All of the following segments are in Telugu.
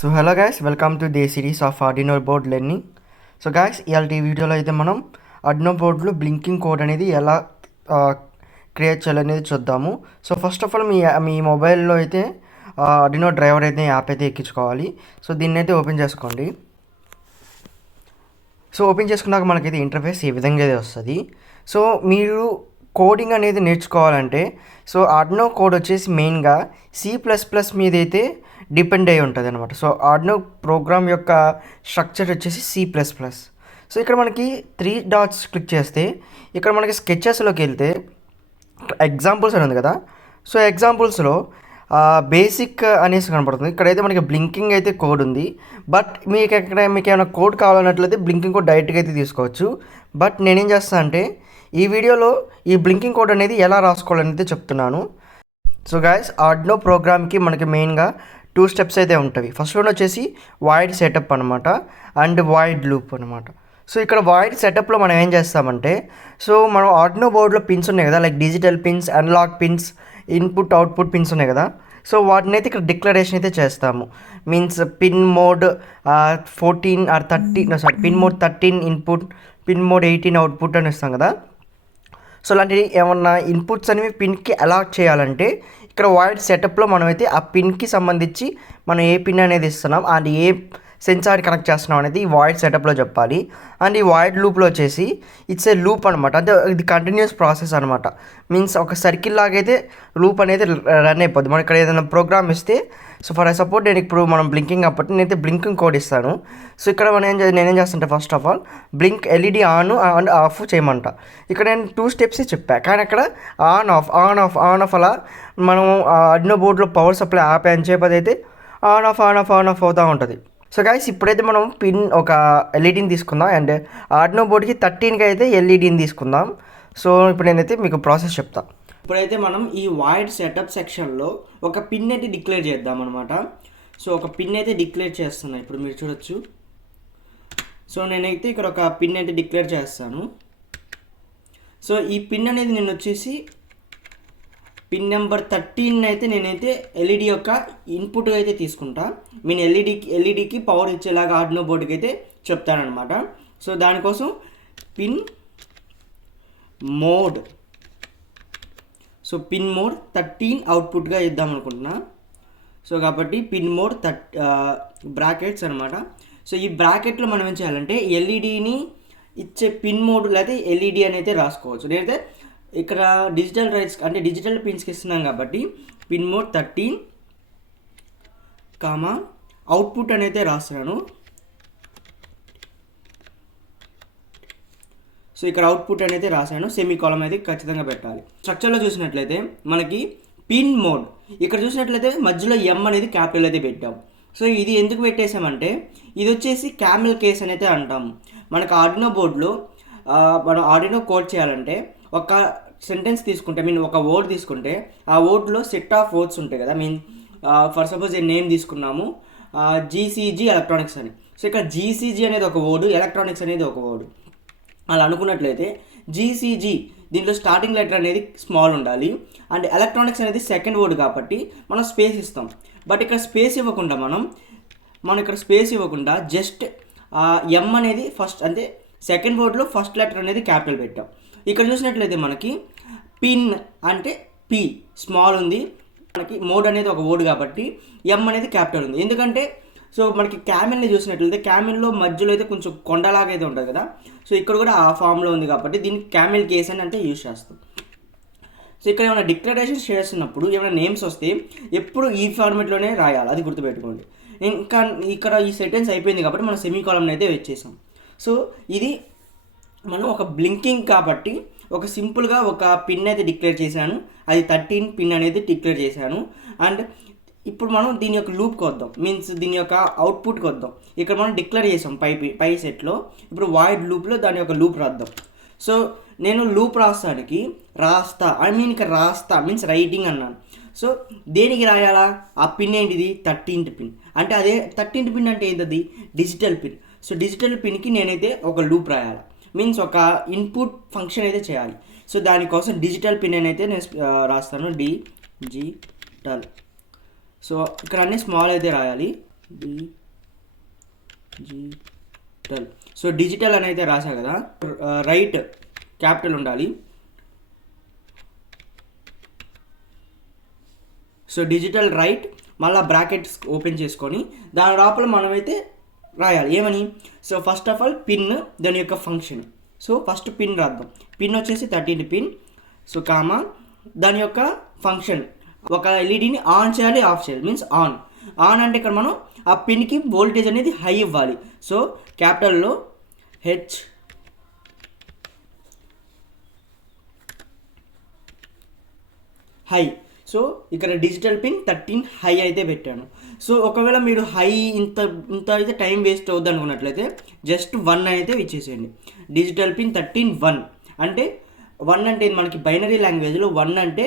So hello guys, welcome to they series of Arduino board learning. So guys, ఇవాళ ఈ వీడియోలో అయితే మనం ఆర్డినో బోర్డులో బ్లింకింగ్ కోడ్ అనేది ఎలా క్రియేట్ చేయాలనేది చూద్దాము. సో ఫస్ట్ ఆఫ్ ఆల్ మీ మొబైల్లో అయితే ఆర్డినో డ్రైవర్ అయితే యాప్ అయితే ఎక్కించుకోవాలి. సో దీన్ని అయితే ఓపెన్ చేసుకోండి. సో ఓపెన్ చేసుకున్నాక మనకైతే ఇంటర్ఫేస్ ఈ విధంగా అయితే వస్తుంది. సో మీరు కోడింగ్ అనేది నేర్చుకోవాలంటే సో ఆర్డినో కోడ్ వచ్చేసి మెయిన్గా C++ మీద అయితే డిపెండ్ అయి ఉంటుంది అనమాట. సో ఆర్డినో ప్రోగ్రామ్ యొక్క స్ట్రక్చర్ వచ్చేసి C++. సో ఇక్కడ మనకి 3 డాట్స్ క్లిక్ చేస్తే ఇక్కడ మనకి స్కెచెస్లోకి వెళ్తే ఎగ్జాంపుల్స్ అని ఉంది కదా. సో ఎగ్జాంపుల్స్లో బేసిక్ అనేసి కనపడుతుంది. ఇక్కడైతే మనకి బ్లింకింగ్ అయితే కోడ్ ఉంది. బట్ మీకు ఏమైనా కోడ్ కావాలన్నట్లయితే బ్లింకింగ్ కోడ్ డైరెక్ట్గా అయితే తీసుకోవచ్చు. బట్ నేనేం చేస్తాను అంటే ఈ వీడియోలో ఈ బ్లింకింగ్ కోడ్ అనేది ఎలా రాసుకోవాలనేది చెప్తున్నాను. సో గైస్, ఆర్డినో ప్రోగ్రామ్కి మనకి మెయిన్గా 2 స్టెప్స్ అయితే ఉంటాయి. ఫస్ట్ వన్ వచ్చేసి వాయిడ్ సెటప్ అనమాట అండ్ వాయిడ్ లూప్ అనమాట. సో ఇక్కడ వాయిడ్ సెటప్లో మనం ఏం చేస్తామంటే సో మనం ఆర్డినో బోర్డులో పిన్స్ ఉన్నాయి కదా, like digital pins, analog pins, input output pins ఉన్నాయి కదా. సో వాటిని అయితే ఇక్కడ డిక్లరేషన్ అయితే చేస్తాము. Means pin mode 14 or 13 pin mode 13 input, pin mode 18 output అని ఇస్తాం కదా. సో అలాంటివి ఏమన్నా ఇన్పుట్స్ అనేవి పిన్కి అలాట్ చేయాలంటే ఇక్కడ వాయిడ్ సెటప్లో మనమైతే ఆ పిన్కి సంబంధించి మనం ఏ పిన్ అనేది ఇస్తున్నాం అండ్ ఏ సెన్సార్ కనెక్ట్ చేస్తున్నాం అనేది ఈ వాయిడ్ సెటప్లో చెప్పాలి. అండ్ ఈ వాయిడ్ లూప్లో వచ్చేసి ఇట్స్ ఏ లూప్ అనమాట. అంటే ఇది కంటిన్యూస్ ప్రాసెస్ అనమాట. మీన్స్ ఒక సర్కిల్ లాగైతే లూప్ అనేది రన్ అయిపోద్ది. మనం ఇక్కడ ఏదైనా ప్రోగ్రామ్ ఇస్తే సో ఫర్ సపోర్ట్ నేను ఇప్పుడు మనం బ్లింకింగ్ కాబట్టి నేనైతే బ్లింకింగ్ కోడ్ ఇస్తాను. సో ఇక్కడ నేనేం చేస్తానంటే first of all blink LED on and off చేయమంట. ఇక్కడ నేను 2 స్టెప్స్ చెప్పాను, కానీ అక్కడ ఆన్ ఆఫ్ అలా మనం ఆర్డినో బోర్డులో పవర్ సప్లై ఆపే అని చెప్పేది అయితే ఆన్ ఆఫ్ అవుతూ ఉంటుంది. సో గైస్, ఇప్పుడైతే మనం పిన్ ఒక ఎల్ఈడీని తీసుకుందాం అండ్ ఆర్డినో బోర్డుకి 13కి అయితే ఎల్ఈడీని తీసుకుందాం. సో ఇప్పుడు నేనైతే మీకు ప్రాసెస్ చెప్తాను. ఇప్పుడైతే మనం ఈ వాయిడ్ సెటప్ సెక్షన్లో ఒక పిన్ అయితే డిక్లేర్ చేద్దాం అనమాట. సో ఒక పిన్ అయితే డిక్లేర్ చేస్తున్నాను, ఇప్పుడు మీరు చూడొచ్చు. సో నేనైతే ఇక్కడ ఒక పిన్ అయితే డిక్లేర్ చేస్తాను. సో ఈ పిన్ అనేది నేను వచ్చేసి పిన్ నెంబర్ 13 అయితే నేనైతే ఎల్ఈడి యొక్క ఇన్పుట్ అయితే తీసుకుంటా. నేను ఎల్ఈడికి పవర్ ఇచ్చేలాగా ఆర్డినో బోర్డుకి అయితే చెప్తానమాట. సో దానికోసం pin mode, so pin mode 13 అవుట్పుట్గా ఇద్దాం అనుకుంటున్నా. సో కాబట్టి పిన్ మోడ్ బ్రాకెట్స్ అనమాట. సో ఈ బ్రాకెట్లో మనం ఏం చేయాలంటే ఎల్ఈడిని ఇచ్చే పిన్ మోడ్ లేదా ఎల్ఈడి అని అయితే రాసుకోవచ్చు. నేనైతే ఇక్కడ డిజిటల్ రైట్స్ అంటే డిజిటల్ పిన్స్కి ఇస్తున్నాం కాబట్టి పిన్ మోడ్ 13 కామా అవుట్పుట్ అని అయితే రాస్తున్నాను. సో ఇక్కడ అవుట్పుట్ అనేది రాశాను, సెమీకాలన్ అయితే ఖచ్చితంగా పెట్టాలి. స్ట్రక్చర్లో చూసినట్లయితే మనకి పిన్ మోడ్ ఇక్కడ చూసినట్లయితే మధ్యలో ఎం అనేది క్యాపిటల్ అయితే పెట్టాం. సో ఇది ఎందుకు పెట్టేసామంటే ఇది వచ్చేసి క్యామెల్ కేస్ అని అయితే అంటాము. మనకు ఆర్డినో బోర్డులో మనం ఆర్డినో కోడ్ చేయాలంటే ఒక సెంటెన్స్ తీసుకుంటే ఒక వర్డ్ తీసుకుంటే ఆ వర్డ్లో సెట్ ఆఫ్ వర్డ్స్ ఉంటాయి కదా. ఫర్ సపోజ్ నేమ్ తీసుకున్నాము జీసీజీ ఎలక్ట్రానిక్స్ అని. సో ఇక్కడ జీసీజీ అనేది ఒక వర్డ్, ఎలక్ట్రానిక్స్ అనేది ఒక వర్డ్. అలా అనుకున్నట్లయితే జీసీజీ దీంట్లో స్టార్టింగ్ లెటర్ అనేది స్మాల్ ఉండాలి అండ్ ఎలక్ట్రానిక్స్ అనేది సెకండ్ వర్డ్ కాబట్టి మనం స్పేస్ ఇస్తాం. బట్ ఇక్కడ స్పేస్ ఇవ్వకుండా మనం ఇక్కడ స్పేస్ ఇవ్వకుండా జస్ట్ ఎం అనేది ఫస్ట్ అంటే సెకండ్ వర్డ్లో ఫస్ట్ లెటర్ అనేది క్యాపిటల్ పెట్టాం. ఇక్కడ చూసినట్లయితే మనకి పిన్ అంటే పి స్మాల్ ఉంది, మనకి మోడ్ అనేది ఒక వర్డ్ కాబట్టి ఎం అనేది క్యాపిటల్ ఉంది. ఎందుకంటే సో మనకి క్యామెల్ని చూసినట్లయితే క్యామెల్లో మధ్యలో అయితే కొంచెం కొండలాగా అయితే ఉంటుంది కదా. సో ఇక్కడ కూడా ఆ ఫామ్లో ఉంది కాబట్టి దీన్ని క్యామెల్ కేస్ అని అంటే యూజ్ చేస్తాం. సో ఇక్కడ ఏమైనా డిక్లరేషన్ చేస్తున్నప్పుడు ఏమైనా నేమ్స్ వస్తే ఎప్పుడు ఈ ఫార్మేట్లోనే రాయాలి, అది గుర్తుపెట్టుకోండి. ఇంకా ఇక్కడ ఈ సెంటెన్స్ అయిపోయింది కాబట్టి మనం సెమీకాలన్ అయితే వచ్చేసాం. సో ఇది మనం ఒక బ్లింకింగ్ కాబట్టి ఒక సింపుల్గా ఒక పిన్ అయితే డిక్లేర్ చేశాను, అది 13 పిన్ అనేది డిక్లేర్ చేశాను. అండ్ ఇప్పుడు మనం దీని యొక్క లూప్కి వద్దాం, మీన్స్ దీని యొక్క అవుట్పుట్కి వద్దాం. ఇక్కడ మనం డిక్లేర్ చేసాం పై సెట్లో. ఇప్పుడు వాయిడ్ లూప్లో దాని యొక్క లూప్ రాద్దాం. సో నేను లూప్ రాస్తానికి ఇక్కడ రాస్తా మీన్స్ రైటింగ్ అన్నాను. సో దేనికి రాయాలా? ఆ పిన్ ఏంటిది? 13th pin. అంటే అదే 13th పిన్ అంటే ఏంటది? Digital pin. సో డిజిటల్ పిన్కి నేనైతే ఒక లూప్ రాయాలి, మీన్స్ ఒక ఇన్పుట్ ఫంక్షన్ అయితే చేయాలి. సో దానికోసం డిజిటల్ పిన్ అని అయితే నేను రాస్తాను, డిజిటల్. సో ఇక్కడ అన్నీ స్మాల్ అయితే రాయాలి. డిజిటల్. సో డిజిటల్ అని అయితే రాసా కదా, రైట్ క్యాపిటల్ ఉండాలి. సో డిజిటల్ రైట్, మళ్ళీ బ్రాకెట్స్ ఓపెన్ చేసుకొని దాని లోపల మనమైతే రాయాలి ఏమని. So first of all pin, దాని యొక్క ఫంక్షన్. సో ఫస్ట్ పిన్ రాద్దాం. పిన్ వచ్చేసి 13 పిన్. సో కామా దాని యొక్క ఫంక్షన్, ఒక ఎల్ఈడిని ఆన్ చేయాలి ఆఫ్ చేయాలి, మీన్స్ ఆన్. ఆన్ అంటే ఇక్కడ మనం ఆ పిన్కి వోల్టేజ్ అనేది హై ఇవ్వాలి. సో క్యాపిటల్లో హెచ్ హై. సో ఇక్కడ డిజిటల్ పిన్ 13 హై అయితే పెట్టాను. సో ఒకవేళ మీరు హై ఇంత ఇంత అయితే టైం వేస్ట్ అవుద్ది అనుకున్నట్లయితే జస్ట్ 1 అయితే ఇచ్చేసేయండి. డిజిటల్ పిన్ 13 1 అంటే 1 అంటే మనకి బైనరీ లాంగ్వేజ్లో 1 అంటే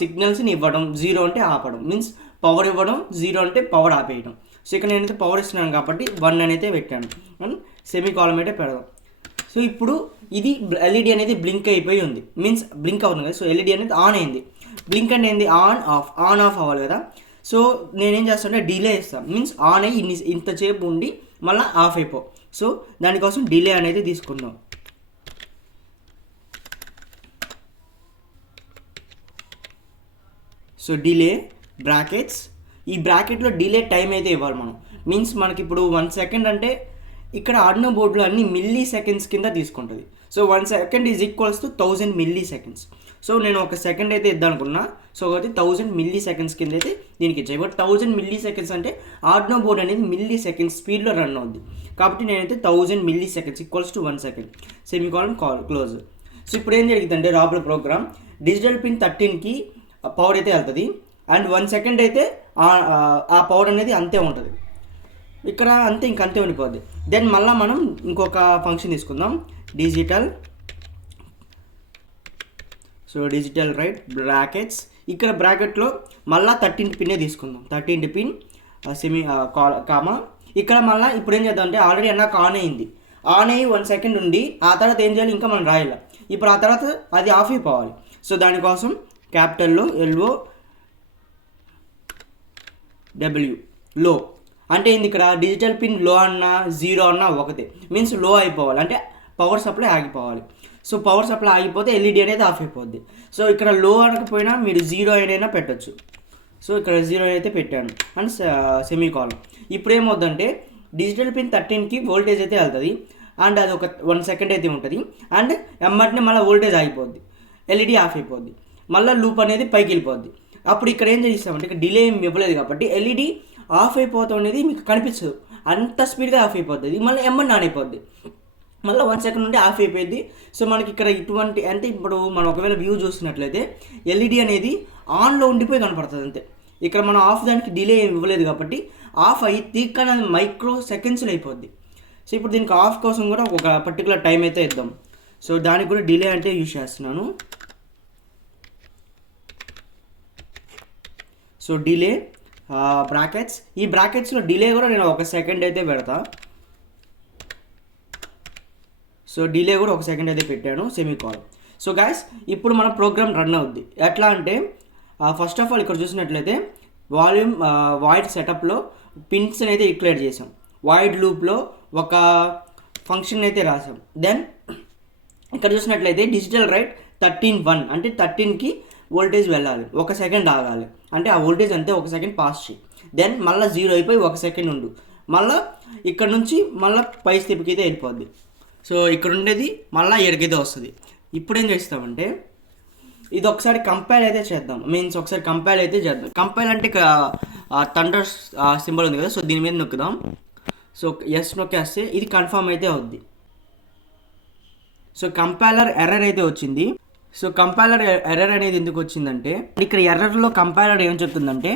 సిగ్నల్స్ని ఇవ్వడం, 0 అంటే ఆపడం, మీన్స్ పవర్ ఇవ్వడం, 0 అంటే పవర్ ఆపేయడం. సో ఇక్కడ నేనైతే పవర్ ఇస్తున్నాను కాబట్టి 1 అని అయితే పెట్టాను. అండ్ సెమీ కాలం అయితే పెడదాం. సో ఇప్పుడు ఇది ఎల్ఈడి అనేది బ్లింక్ అయిపోయి ఉంది, మీన్స్ బ్లింక్ అవుతుంది కదా. సో ఎల్ఈడి అనేది ఆన్ అయింది. బ్లింక్ అంటే ఏంది, ఆన్ ఆఫ్ అవ్వాలి కదా. సో నేనేం చేస్తానంటే డిలే ఇస్తాను, మీన్స్ ఆన్ అయ్యి ఇంతసేపు ఉండి మళ్ళీ ఆఫ్ అయిపో. సో దానికోసం డిలే అనేది తీసుకుందాం. సో డిలే బ్రాకెట్స్, ఈ బ్రాకెట్లో డిలే టైం అయితే ఇవ్వాలి మనం. మీన్స్ మనకి ఇప్పుడు 1 సెకండ్ అంటే ఇక్కడ ఆర్డినో బోర్డులో అన్ని మిల్లీ సెకండ్స్ కింద తీసుకుంటుంది. So 1 second is equals to 1000 milli seconds. So నేను 1 సెకండ్ అయితే ఇద్దాం అనుకున్నా. సో అది 1000 మిల్లీ సెకండ్స్ కింద అయితే దీనికి ఇచ్చాయి. బట్ 1000 మిల్లీ సెకండ్స్ అంటే ఆర్డినో బోర్డ్ అనేది మిల్లీ సెకండ్స్ స్పీడ్లో రన్ అవుద్ది కాబట్టి నేనైతే 1000 milli seconds equals to 1 second semicolon close. So ఇప్పుడు ఏం జరిగిందంటే రాబోయే ప్రోగ్రామ్ డిజిటల్ పిన్ 13కి పవర్ అయితే వెళ్తుంది అండ్ 1 సెకండ్ అయితే ఆ పవర్ అనేది అంతే ఉంటుంది ఇక్కడ, అంతే ఇంకంతే ఉండిపోద్ది. దెన్ మళ్ళీ మనం ఇంకొక ఫంక్షన్ తీసుకుందాం, digital. So digital right brackets, ఇక్కడ బ్రాకెట్లో మళ్ళీ 13 పిన్నే తీసుకుందాం. 13 పిన్ సెమీ కామా. ఇక్కడ మళ్ళీ ఇప్పుడు ఏం చేద్దాం అంటే ఆల్రెడీ అన్నాక ఆన్ అయింది. ఆన్ అయ్యి 1 సెకండ్ ఉండి ఆ తర్వాత ఏం చేయాలి, ఇంకా మనం రాయాలి. ఇప్పుడు ఆ తర్వాత అది ఆఫ్ అయిపోవాలి. సో దానికోసం క్యాపిటల్లో LO W లో అంటే ఏంది, ఇక్కడ డిజిటల్ పిన్ లో అన్నా 0 అన్నా ఒకటే, మీన్స్ లో అయిపోవాలి అంటే పవర్ సప్లై ఆగిపోవాలి. సో పవర్ సప్లై ఆగిపోతే ఎల్ఈడి అనేది ఆఫ్ అయిపోద్ది. సో ఇక్కడ లో అనకపోయినా మీరు 0 అయినా పెట్టచ్చు. సో ఇక్కడ 0 అయితే పెట్టాను అండ్ సెమీ కాలం. ఇప్పుడు ఏమవుద్దంటే డిజిటల్ పిన్ 13కి వోల్టేజ్ అయితే వెళ్తుంది అండ్ అది ఒక 1 సెకండ్ అయితే ఉంటుంది అండ్ ఎమ్మటినే మళ్ళీ వోల్టేజ్ ఆగిపోద్ది, ఎల్ఈడి ఆఫ్ అయిపోద్ది, మళ్ళీ లూప్ అనేది పైకి వెళ్ళిపోద్ది. అప్పుడు ఇక్కడ ఏం చేస్తామంటే ఇక్కడ డిలే ఏం ఇవ్వలేదు కాబట్టి ఎల్ఈడి ఆఫ్ అయిపోతాం అనేది మీకు కనిపించదు, అంత స్పీడ్గా ఆఫ్ అయిపోతుంది, మళ్ళీ ఎమ్మని ఆన్ అయిపోద్ది, మళ్ళీ 1 సెకండ్ నుండి ఆఫ్ అయిపోయింది. సో మనకి ఇక్కడ ఇటువంటి అంటే ఇప్పుడు మనం ఒకవేళ వ్యూ చూసినట్లయితే ఎల్ఈడి అనేది ఆన్లో ఉండిపోయి కనపడుతుంది అంతే. ఇక్కడ మనం ఆఫ్ దానికి డిలే ఏమి ఇవ్వలేదు కాబట్టి ఆఫ్ అయ్యి తీక్కన మైక్రో సెకండ్స్లో అయిపోద్ది. సో ఇప్పుడు దీనికి ఆఫ్ కోసం కూడా ఒక పర్టికులర్ టైం అయితే ఇద్దాం. సో దానికి కూడా డిలే అంటే యూజ్ చేస్తున్నాను. సో డిలే బ్రాకెట్స్, ఈ బ్రాకెట్స్లో డిలే కూడా నేను 1 సెకండ్ అయితే పెడతా. సో డిలే కూడా 1 సెకండ్ అయితే పెట్టాను సెమీకాలన్. సో గాయస్ ఇప్పుడు మన ప్రోగ్రామ్ రన్ అవుద్ది ఎట్లా అంటే ఫస్ట్ ఆఫ్ ఆల్ ఇక్కడ చూసినట్లయితే వాల్యూమ్ వాయిడ్ సెటప్లో పిన్స్ అయితే డిక్లేర్ చేసాం, వాయిడ్ లూప్లో ఒక ఫంక్షన్ అయితే రాసాం. దెన్ ఇక్కడ చూసినట్లయితే డిజిటల్ రైట్ 13 1 అంటే 13కి వోల్టేజ్ వెళ్ళాలి, 1 సెకండ్ ఆగాలి అంటే ఆ వోల్టేజ్ అంతే 1 సెకండ్ పాస్ చేయి. దెన్ మళ్ళీ 0 అయిపోయి 1 సెకండ్ ఉండు, మళ్ళీ ఇక్కడ నుంచి మళ్ళీ పై స్టెప్కి అయితే వెళ్ళిపోద్ది. సో ఇక్కడ ఉండేది మళ్ళీ ఎక్కడికైతే వస్తుంది. ఇప్పుడు ఏం చేస్తామంటే ఇది ఒకసారి కంపైల్ అయితే చేద్దాం, మీన్స్ ఒకసారి కంపైల్ అయితే చేద్దాం. కంపైల్ అంటే థండర్ సింబల్ ఉంది కదా, సో దీని మీద నొక్కుదాం. సో ఎస్ నొక్కేస్తే ఇది కన్ఫర్మ్ అయితే అవుద్ది. సో కంపైలర్ ఎర్రర్ అయితే వచ్చింది. సో కంపైలర్ ఎర్రర్ అనేది ఎందుకు వచ్చిందంటే ఇక్కడ ఎర్రర్లో కంపైలర్ ఏం చెప్తుందంటే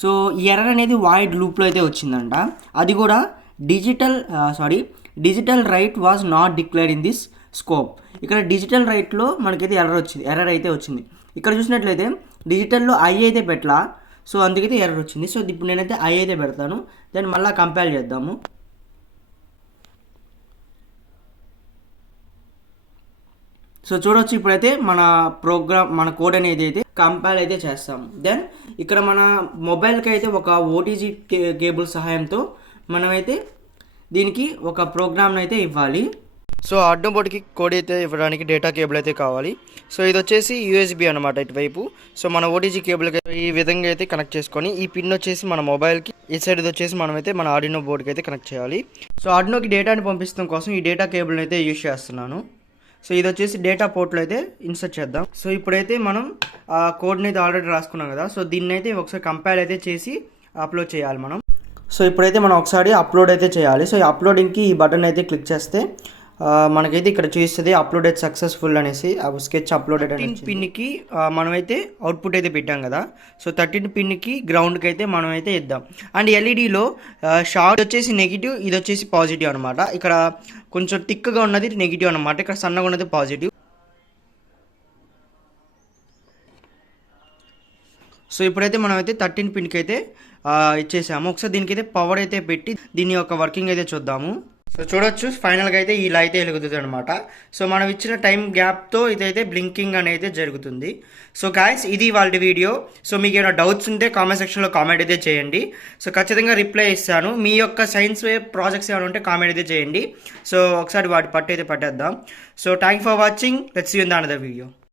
సో ఈ ఎర్రర్ అనేది వాయిడ్ లూప్లో అయితే వచ్చిందంట, అది కూడా digital right was not declared in this scope. ఇక్కడ డిజిటల్ రైట్లో మనకైతే ఎర్రర్ అయితే వచ్చింది. ఇక్కడ చూసినట్లయితే డిజిటల్లో ఐ అయితే పెట్టలా, సో అందుకైతే ఎర్రర్ వచ్చింది. సో ఇప్పుడు నేనైతే ఐ అయితే పెడతాను, దాన్ని మళ్ళీ కంపైల్ చేద్దాము. సో చూడొచ్చు ఇప్పుడైతే మన కోడ్ అనేది అయితే కంపైల్ అయితే చేస్తాము. దెన్ ఇక్కడ మన మొబైల్కి అయితే ఒక ఓటీజీ కేబుల్ సహాయంతో మనమైతే దీనికి ఒక ప్రోగ్రామ్ని అయితే ఇవ్వాలి. సో ఆర్డినో బోర్డ్కి కోడ్ అయితే ఇవ్వడానికి డేటా కేబుల్ అయితే కావాలి. సో ఇది వచ్చేసి యూఎస్బి అనమాట ఇటువైపు. సో మన ఓటీజీ కేబుల్కి ఈ విధంగా అయితే కనెక్ట్ చేసుకొని ఈ పిన్ వచ్చేసి మన మొబైల్కి, ఈ సైడ్ ఇది వచ్చేసి మనమైతే మన ఆర్డినో బోర్డ్కి అయితే కనెక్ట్ చేయాలి. సో ఆర్డినోకి డేటాని పంపించడం కోసం ఈ డేటా కేబుల్ని అయితే యూజ్ చేస్తున్నాను. సో ఇది వచ్చేసి డేటా పోర్ట్లో అయితే ఇన్సర్ట్ చేద్దాం. సో ఇప్పుడైతే మనం ఆ కోడ్ని అయితే ఆల్రెడీ రాసుకున్నాం కదా, సో దీన్ని అయితే ఒకసారి కంపైల్ అయితే చేసి అప్లోడ్ చేయాలి మనం. సో ఇప్పుడైతే మనం ఒకసారి అప్లోడ్ అయితే చేయాలి. సో ఈ అప్లోడింగ్కి ఈ బటన్ అయితే క్లిక్ చేస్తే మనకైతే ఇక్కడ చూస్తుంది అప్లోడెడ్ సక్సెస్ఫుల్ అనేసి, స్కెచ్ అప్లోడెడ్ అని. 13 పిన్కి మనమైతే అవుట్పుట్ అయితే పెట్టాం కదా, సో 13 పిన్కి గ్రౌండ్కి అయితే మనమైతే ఇద్దాం. అండ్ ఎల్ఈడిలో షార్ట్ వచ్చేసి నెగిటివ్, ఇది వచ్చేసి పాజిటివ్ అనమాట. ఇక్కడ కొంచెం థిక్గా ఉన్నది నెగిటివ్ అనమాట, ఇక్కడ సన్నగా ఉన్నది పాజిటివ్. సో ఇప్పుడైతే మనమైతే 13 పిన్కి అయితే ఇచ్చేసాము. ఒకసారి దీనికైతే పవర్ అయితే పెట్టి దీని యొక్క వర్కింగ్ అయితే చూద్దాము. సో చూడొచ్చు ఫైనల్గా అయితే ఇలా అయితే వెలుగుతుంది అనమాట. సో మనం ఇచ్చిన టైం గ్యాప్తో ఇదైతే బ్లింకింగ్ అనేది జరుగుతుంది. సో గాయస్, ఇది వాళ్ళ వీడియో. సో మీకు ఏమైనా డౌట్స్ ఉంటే కామెంట్ సెక్షన్లో కామెంట్ అయితే చేయండి. సో ఖచ్చితంగా రిప్లై ఇస్తాను. మీ యొక్క సైన్స్ ప్రాజెక్ట్స్ ఏమైనా ఉంటే కామెంట్ అయితే చేయండి. సో ఒకసారి వాటి పట్టు అయితే పట్టేద్దాం. So thank for watching. Let's see you in the another video.